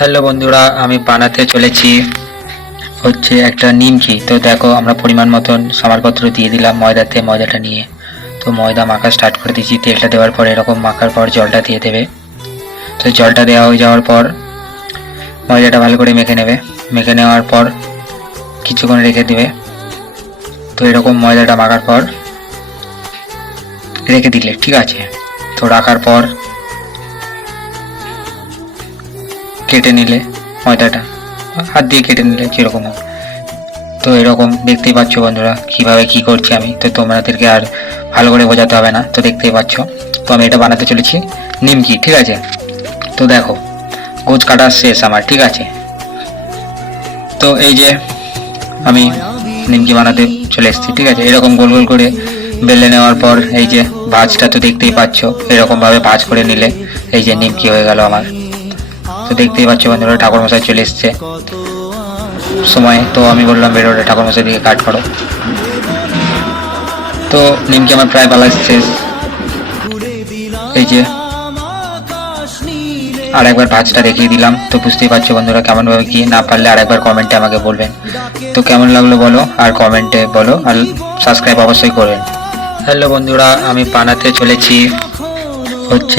Hello বন্ধুরা, আমি বানাতে চলেছি হচ্ছে একটা নিমকি। তো দেখো, আমরা পরিমাণ মতন সামারপত্র দিয়ে দিলাম ময়দাতে, ময়দাটা নিয়ে তো ময়দা মাখা স্টার্ট করে দিয়েছি। তেলটা দেওয়ার পর এরকম মাখার পর জলটা দিয়ে দেবে। তো জলটা দেওয়া হয়ে যাওয়ার পর ময়দাটা ভালো করে মেখে নেবে। মেখে নেওয়ার পর কিছুক্ষণ রেখে দেবে। তো এরকম ময়দাটা মাখার পর রেখে দিলে ঠিক আছে। তো রাখার পর কেটে নিলে ময়দাটা হাত দিয়ে কেটে নিলে যেরকম হয়। তো এরকম দেখতেই পাচ্ছ বন্ধুরা কিভাবে কি করছি আমি। তো তোমাদেরকে আর ভালো করে বোঝাতে হবে না, তো দেখতেই পাচ্ছ। তো আমি এটা বানাতে চলেছি নিমকি, ঠিক আছে। তো দেখো, গোছ কাটা শেষ আমার, ঠিক আছে। তো এই যে আমি নিমকি বানাতে চলে এসেছি, ঠিক আছে। এরকম গোল গোল করে বেলে নেওয়ার পর এই যে ভাঁজটা তো দেখতেই পাচ্ছ, এরকম ভাবে ভাঁজ করে নিলে এই যে নিমকি হয়ে গেল আমার। তো দেখতেই পাচ্ছ বন্ধুরা, ঠাকুরমশাই চলে এসছে সময়। তো আমি বললাম ভিডিওটা ঠাকুরমশাই দিকে কাট করো। তো নিমকি আমার প্রায় বালা শেষ। এই যে আর একবার ভাঁজটা দেখিয়ে দিলাম। তো বুঝতেই পারছো বন্ধুরা কেমনভাবে কি, না পারলে আর একবার কমেন্টে আমাকে বলবেন। তো কেমন লাগলো বলো, আর কমেন্টে বলো, আর সাবস্ক্রাইব অবশ্যই করবেন। হ্যালো বন্ধুরা, আমি বানাতে চলেছি হচ্ছে